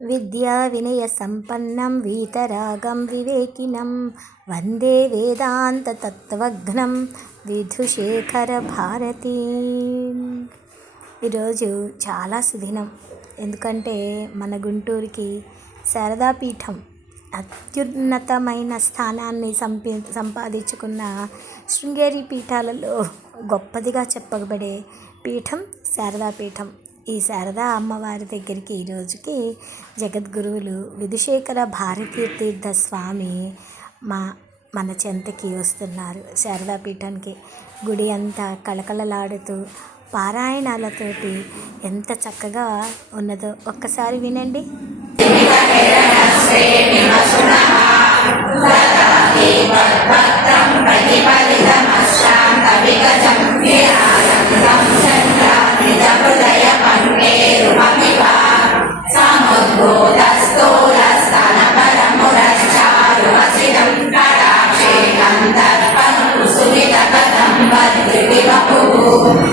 విద్యా వినయ సంపన్నం వీతరాగం వివేకినం వందే వేదాంత తత్వఘ్నం విధుశేఖర భారతి. ఈరోజు చాలా సుదినం. ఎందుకంటే మన గుంటూరుకి శారదాపీఠం అత్యున్నతమైన స్థానాన్ని సంపి సంపాదించుకున్న శృంగేరి పీఠాలలో గొప్పదిగా చెప్పబడే పీఠం శారదాపీఠం ఈ శారదా అమ్మవారి దగ్గరికి ఈ రోజుకి జగద్గురువులు విధుశేఖర భారతీ తీర్థ స్వామి మా మన చెంతకి వస్తున్నారు. శారదాపీఠానికి గుడి అంతా కళకళలాడుతూ పారాయణాలతోటి ఎంత చక్కగా ఉన్నదో ఒక్కసారి వినండి. Oh,